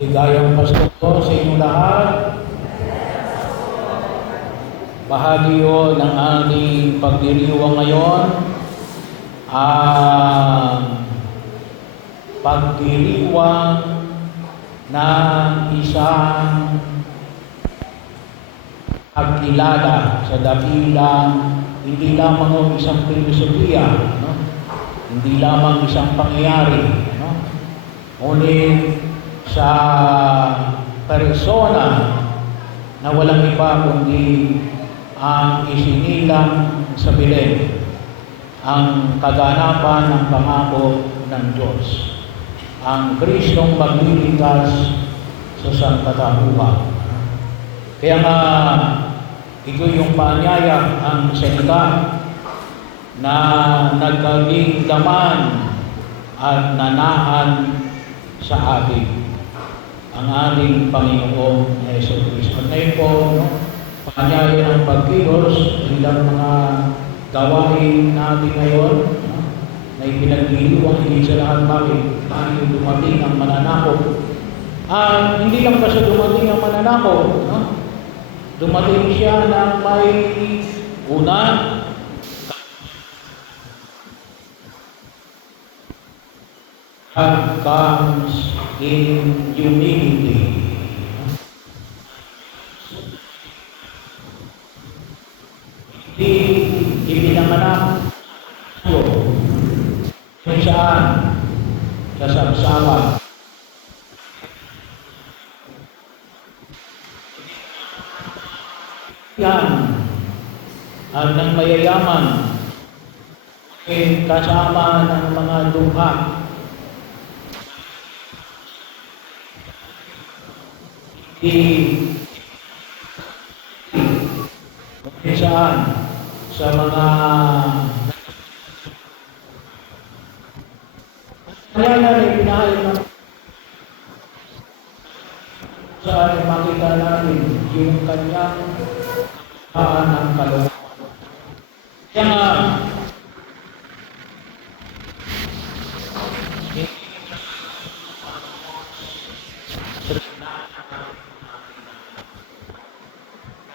Ligayang Pasko po sa inyong lahat. Bahagi yun ng ating pagdiriwang ngayon ang pagdiriwang ng isang pagkilala sa dakilang hindi lamang ng isang filosofiya, no? Hindi lamang isang pangyayari, no? Ngunit sa persona na walang iba kundi ang isinilang sa Belen, ang kaganapan ng pangako ng Diyos, ang Kristong magliligtas sa sangkatauhan. Kaya nga, ito yung paanyaya, ang salita na nagkaging laman at nanahan sa atin, ang ating Panginoong Jesucristo. At ngayon po, paanyaya ng pagkilos, ilang mga gawain natin ngayon, na ipinagdiriwang hindi sa lahat bakit tayo dumating ang mananakop. Hindi lang ba siya dumating ang mananakop, no? Dumating siya ng may una, God comes in humility. Hindi ipinanganak kung saan sa sabsaban. Yan ang ng mayayaman kasama ng mga luha. Kung saan sa mga kaya na pinahayag ng saan makita natin yung kanyang ng kalooban. Kaya nga,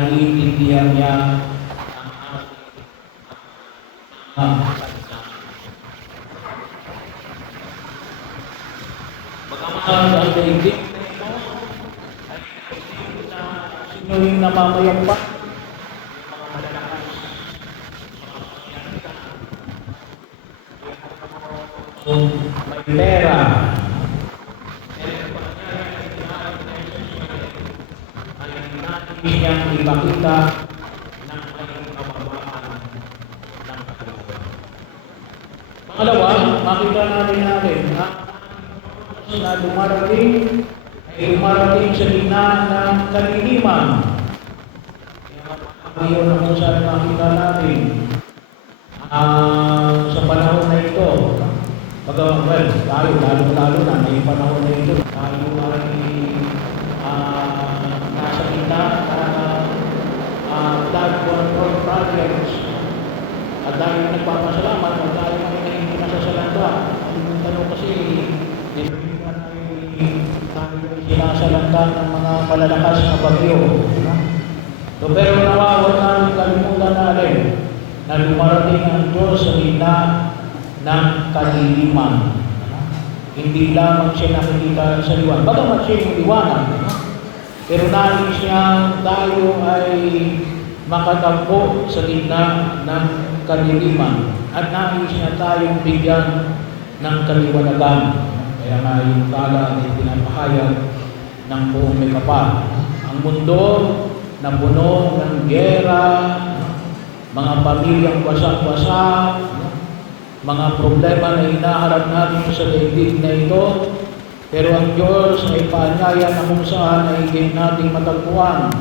naiintindihan niya ang bagaman ang daigdig na ito ay sino yung namamayagpak, yung mga malalakas, kung may pera, hindi niyang ipakita ng kanyang kababaan ng katulad. Pangalawa, makita natin na dumarating sa gitna ng kaliliman. Kaya ngayon ang saan makita natin sa panahon na ito, tayo lalo na may panahon na ito, tayo ay nasa gitna blood control projects. At dahil nagpapasalamat, at dahil kami na hindi nasasalanta, ang tanong kasi, tayo sinasalanta ng mga malalakas na bagyo. So, pero nawawag namin kalimutan natin na lumarating ang Diyos sa gitna ng kaliliman. Hindi lamang siya nakikita sa liwan. Bagamat siya yung liwanag, pero nais niya tayo ay makatagpo sa gitna ng kaliliman at nais niya tayong bigyan ng kaliwanagan. Kaya nga yung tala ay pinapahayag ng buong may kapal. Ang mundo na puno ng gera, mga pamilyang wasak-wasak, mga problema na hinaharap natin sa daigdig na ito, pero ang Diyos ay paanyaya na kung saan ay hindi natin matagpuan.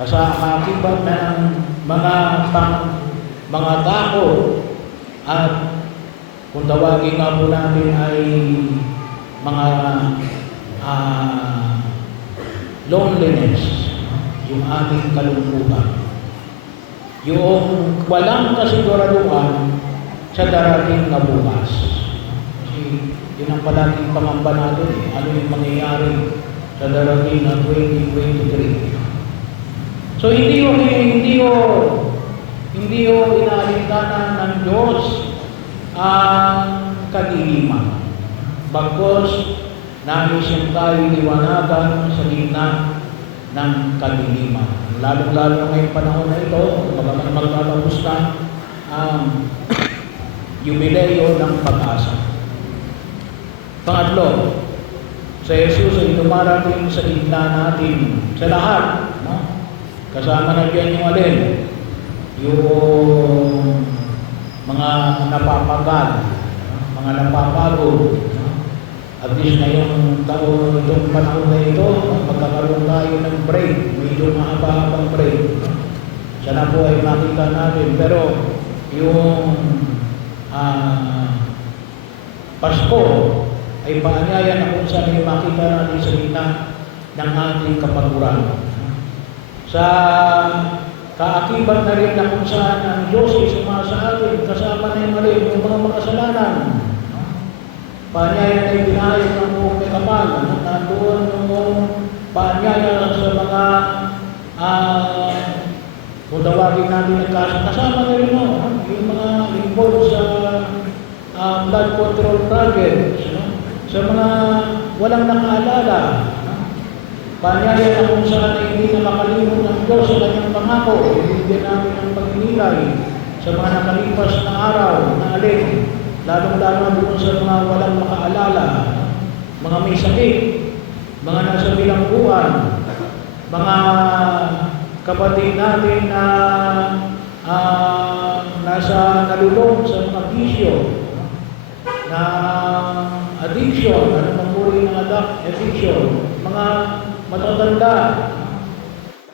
Kasakakibat ng mga tao at kung tawagin nga po natin ay mga loneliness, yung ating kalungkutan. Yung walang kasiguraduhan sa darating na bukas. Kasi yun ang palaging pangamba natin. Ano yung mangyayari sa darating na 2023. So hindi ho inaalintana ng Diyos ang kadiliman. Bagkus nais siyang tayo liwanagan sa gitna ng kadiliman. Lalong-lalo na ngayong panahon na ito, magtatapos na ang Jubileo ng Pag-asa. Pangatlo, sa Jesus ay dumarating sa gitna natin sa lahat. No? Kasama na diyan yung alin? Yung mga napapagal, mga napapagod. At least ngayong taon, itong panahon na ito, magkakaroon tayo ng break, medyo mahaba-habang break. Sana po ay makita natin. Pero yung Pasko ay paanyaya na kung saan ay makita natin sa gitna ng ating kapaguran. Sa kaakibat na rin na kung saan ang Diyos ay sumasa atin, kasama na yung mga makasalanan. Paanyaya na ibinayad ng buong may kapal. Nandoon yung paanyaya sa mga kung tawagin natin kasama na rin yung mga involved sa blood control projects, sa mga walang nakaalala. Paanyaya na kung saan ay hindi na makalimot ng Diyos sa kanyang pangako. Hindi namin ang pagninilay sa mga nakalipas na araw na alin. Lalong-lalo doon sa mga walang makaalala, mga may sakit, mga nasa bilangguan, mga kapatid natin na nasa nalulong sa mga bisyo, na addiction, anumang uri ng addiction, mga matatanda,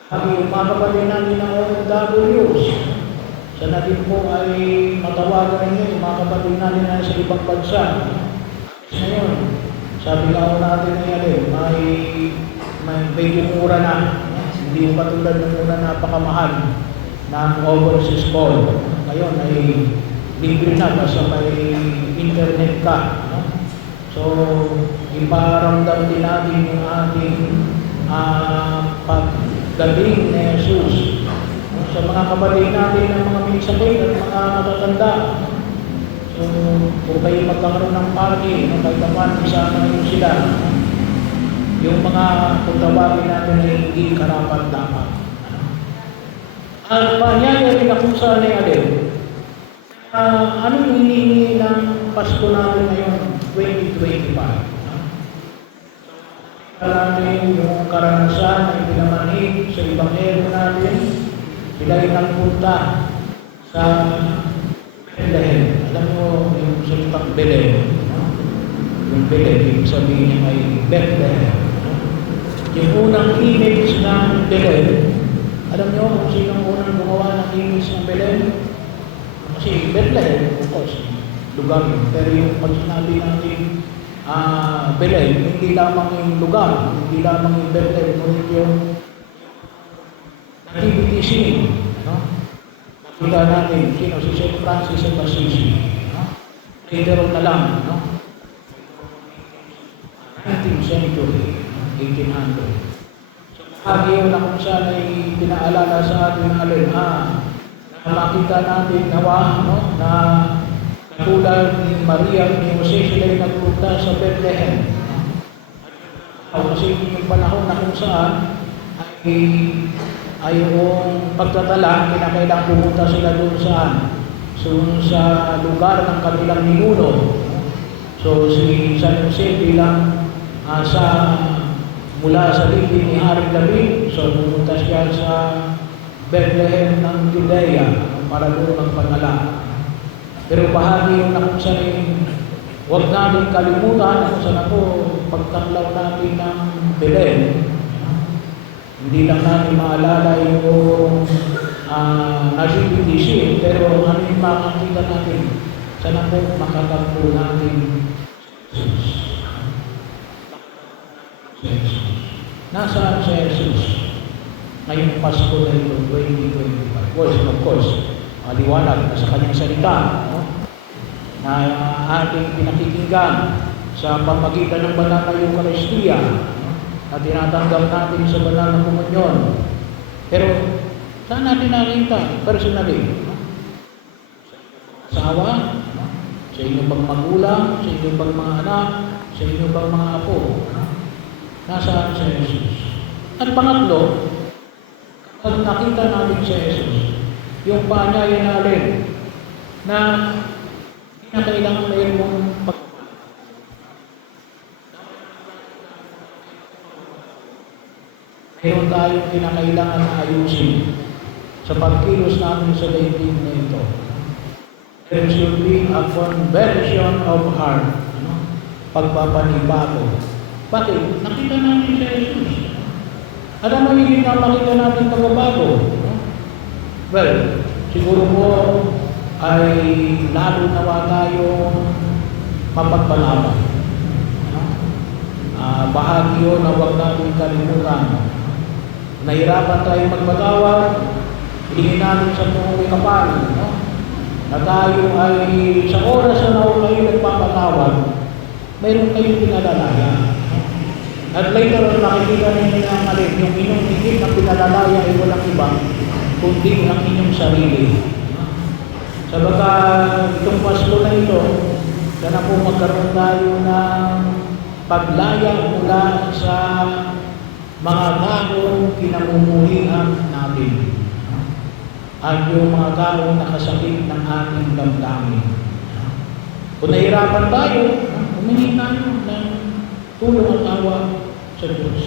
yung mga kapatid natin na OFWs, sana din po ay matawagan ninyo yung mga kapatid natin na sa ibang bansa. Ngayon, sabi nga natin ay may medyo mura na. Hindi yung katulad ng muna napakamahal ng overseas call. Ngayon ay libre na basta may internet ka. So, iparamdam din natin yung ating pagdating ni Jesus sa mga kapatid natin ng mga minisabay at mga matatanda. So, kung kayo magkakaroon ng party, kahit naman isama nyo sila, yung mga kung tawagin natin ay hindi karapat-dapat. At paanyaya rin na kung saan ay alin. Anong hinihingi ng Pasko natin ngayon, 2025? Natin yung karanasan na ipinamanhid sa Ebanghelyo natin, sila ay nagpunta sa Bethlehem. Alam mo yung salitang Bethlehem. Yung Bethlehem, ibig sabihin niya ay Bethlehem. Yung unang image ng Bethlehem, alam niyo kung sino ang unang gumawa ng image ng Bethlehem? Kasi Bethlehem, of course, lugar yun. Pero yung pag sinabi natin Bethlehem, hindi lamang yung lugar, hindi lamang yung Bethlehem, ngunit yung nativity scene. Makita natin, sino si St. Francis of Assisi. Later on na lang, 19th century, 1800. So, bahagi yun na kung saan ay pinaalala sa atin ng alin, na makita natin nawa, na katulad ni Maria at ni Jose, sila ay nagpunta sa Bethlehem. Kasi yung panahon na kung saan ay yung pagtatala, kinakailang pumunta sila doon sa lugar ng kanilang ninuno. So si San Jose bilang mula sa libing ni Haring David, so pumunta siya sa Bethlehem ng Judea para doon magpanala. Pero bahagi yung kung saan huwag natin kalimutan kung saan ako pagtaklaw natin ng Belen. Hindi lang natin maalala yung nativity scene, pero ano yung makakita natin? Saan ako makatagpo natin Jesus? Nasaan si Jesus? Ngayong Pasko na ito, 2025. Of course, maliwanag na sa kanyang salita, na ating pinakikinggan sa pamagitan ng banal na Eucharistia. na tinatanggap natin sa banal na komunyon. Pero saan natin nakita personally? Asawa, sa inyong pang magulang, sa inyong pang mga anak, sa inyong pang mga apo. Nasaan si Jesus? At pangatlo, kapag nakita natin si Jesus, yung paanyaya natin na hindi na kailangan mayroong mayroon tayong kinakailangan na ayusin sa pagkilos natin sa daigdig na ito. There should be a conversion of heart. Pagpapanibago. Bakit? Nakita natin si Jesus. At ano yung makita natin pagbabago? Well, siguro po ay lalo nawa tayo mapagpalaban. Bahagi yun na huwag natin kalimutan. Nahirapan tayo magpatawad, hilingin natin sa may kapal, na tayo ay sa oras na kayo nagpapatawad, mayroon kayong pinalalaya. At later on, nakikita ninyo na ang alin, yung inyong higit na pinalalaya ay walang iba, kundi ang inyong sarili. Sabaga, itong Pasko na ito, sana po magkaroon tayo ng paglaya mula sa mga taong kinamumuhian natin at yung mga taong nakasakit ng ating damdamin. Kung nahirapan tayo, humingi tayo ng tulong at awa sa Diyos.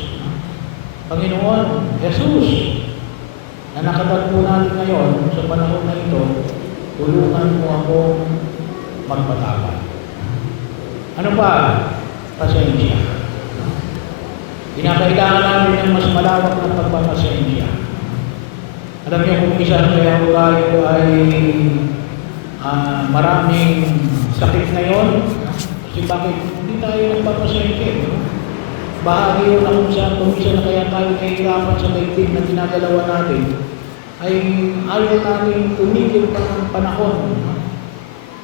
Panginoon, Jesus, na nakatagpo natin ngayon sa panahon na ito, tulungan mo akong magpatawad. Ano ba? Pasensya. Kinakailangan namin ng mas malawak na pagpapasensya. Alam niyo kung isa kaya tayo ay maraming sakit ngayon, kasi bakit hindi tayo nagpapasensya? Bahagi yun na kung saan kumisa na kaya tayo nahihirapan sa daigdig na ginagalawan natin, ay ayaw natin tumigil pa ng panahon.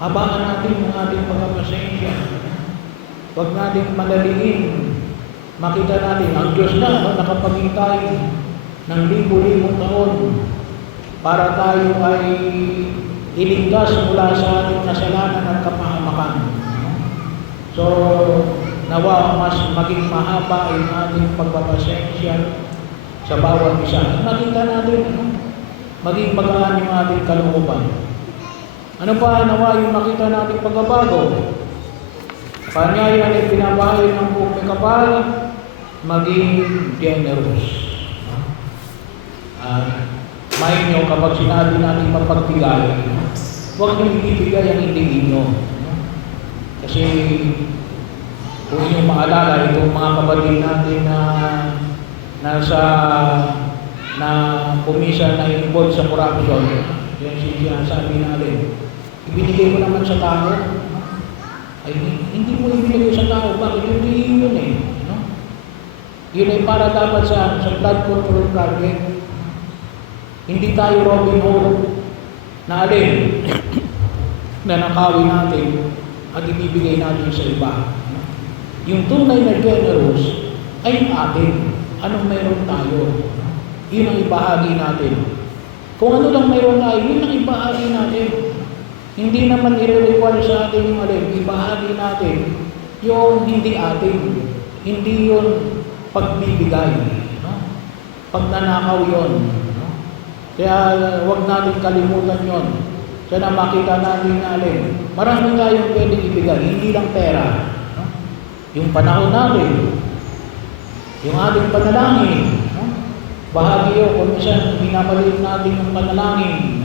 Habaan natin ang ating pagpapasensya. Huwag natin madaliin. Makita natin, ang Diyos na nakapaghintay ng libo-libong taon para tayo ay iligtas mula sa ating kasalanan at kapahamakan. So, nawa mas maging mahaba ang ating pagpapasensya sa bawat isa. At makita natin, maging magaan yung ating kalooban. Ano pa, nawa yung makita natin pagbabago? Panyayan ay pinabahay ng buong may kapal, maging generous. Main nyo, kapag sinabi natin mapagbigay, huwag nyo ibibigay ang hindi inyo. Kasi kung inyong maalala, itong mga kapatid natin na nasa na kumisa na involved sa corruption, yan sinasabi natin, ibinigay mo naman sa tao, ay hindi mo ibinigay sa tao, bakit? Hindi yun eh. No? Yun ay para dapat sa flood control project. Hindi tayo Robin Hood na alin na nakawin natin at ibibigay natin sa iba. No? Yung tunay na generous ay atin. Anong mayroon tayo? No? Yun ang ibahagi natin. Kung ano lang mayroon tayo, yun ang ibahagi natin. Hindi naman i-require sa atin yung alin, ibahagi natin yung hindi atin. Hindi yun pagbibigay. No? Pagnanakaw yun. No? Kaya huwag natin kalimutan yun. Sana makita natin na alin. Marami tayong pwedeng ibigay, hindi lang pera. No? Yung panahon natin, yung ating panalangin. No? Bahagi yun, kung minsan pinapaliit natin yung panalangin.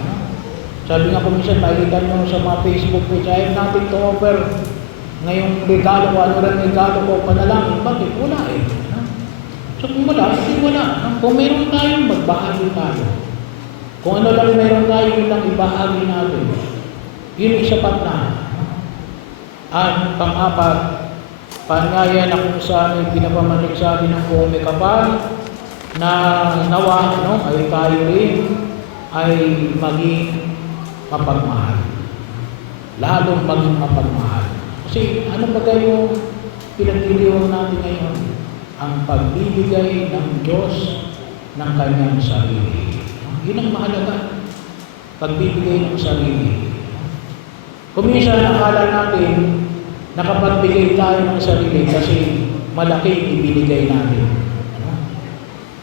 Sabi nga kung minsan, makikita nyo sa mga Facebook page, ayaw natin to offer ngayong regalo, ano rin regalo ko, panalangin. Bakit? Wala eh. So kung wala, hindi wala. Kung mayroon tayo, magbahagi tayo. Kung ano lang mayroon tayo, yun lang ibahagi natin. Yun ay sapat na. At pang-apat, pangaya na kung saan ay pinapamanik sa atin ng buong may kapal, na nawa, no, ay tayo rin ay maging mapagmahal. Lalong maging mapagmahal. Kasi ano ba yung pinagdiriwang natin ngayon? Ang pagbibigay ng Diyos ng kanyang sarili. Yun ang mahalaga. Pagbibigay ng sarili. Kung minsan akala natin nakapagbigay tayo ng sarili kasi malaki ibinigay natin.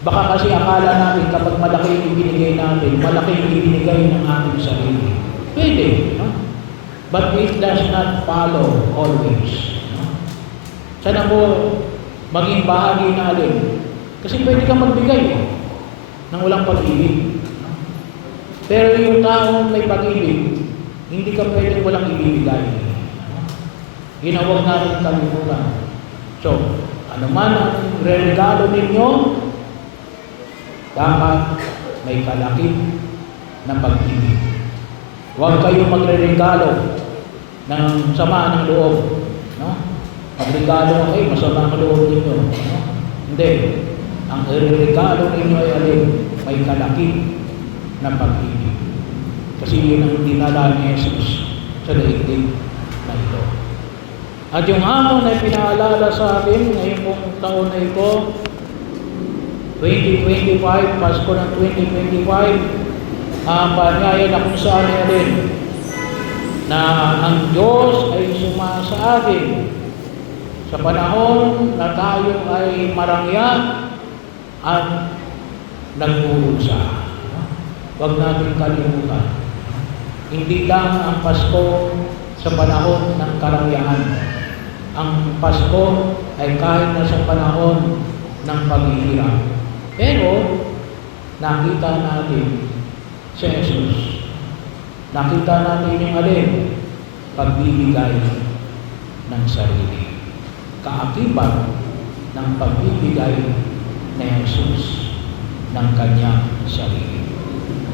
Baka kasi akala natin kapag malaki ibinigay natin, malaki ibinigay ng ating sarili. Pwede. No? But it does not follow always. No? Sana po maging bahagi natin. Kasi pwede kang magbigay ng walang pag-ibig. Pero yung taong may pag-ibig, hindi ka pwedeng walang ibibigay. Ginawag natin kalimutan. So, ano man ang regalo ninyo, dapat may kalakip na pag-ibig. Huwag kayong magre-regalo ng sama ng loob. No? Magregalo kayo, masama ang loob ninyo. No? Hindi. Ang regalo ninyo ay alin, may kalakip na pag-ibig. Kasi yun ang dinala ni Jesus sa daigdig na ito. At yung hamon na pinaalala sa atin ngayong pong taon na ito, 2025, Pasko ng 2025, panyaya na kung saan din na ang Diyos ay sumasa atin sa panahon na tayo ay marangya at nag-uulsa. Huwag natin kalimutan. Hindi lang ang Pasko sa panahon ng karangyahan. Ang Pasko ay kahit na sa panahon ng paghihirap. Pero, nakita natin si Jesus. Nakita natin yung alin, pagbibigay ng sarili. Kaakibat ng pagbibigay ni Jesus ng kanyang sarili.